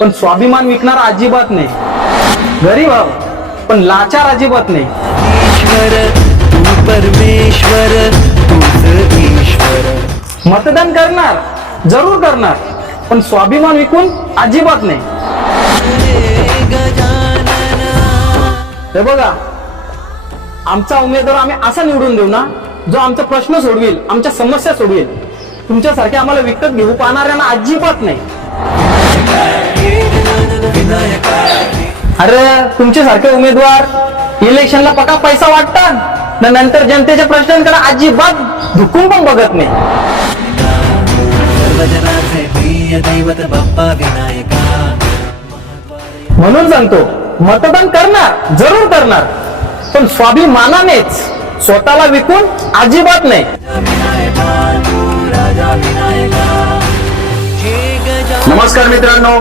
पण स्वाभिमान विकणार अजिबात नाही। गरीब आहो पण लाचार अजिबात नाही। ईश्वर तू परमेश्वर तूच ईश्वर। मतदान करणार, जरूर करणार, पण स्वाभिमान विकून अजिबात नाही। हे बघा, आमचा उमेदवार आम्ही असा निवडून देऊ ना जो आमचा प्रश्न सोडवेल, आमच्या समस्या सोडवेल। तुमच्यासारखे आम्हाला विकत घेऊ पाहणाऱ्यांना अजिबात नाही। अरे तुमच्यासारखे उमेदवार इलेक्शनला पक्का पैसा वाटतात, नंतर जनतेच्या प्रश्नांकडे अजिबात झुकून पण बघत नाही। सर्वजनाचे प्रिय दैवत बाप्पा विनायका। म्हणून सांगतो, मतदान करणार, जरूर करणार, पण स्वाभिमानानेच, स्वतःला विकून अजिबात नाही। विनायका तू राजा विनायका। हे गजानन नमस्कार मित्रांनो,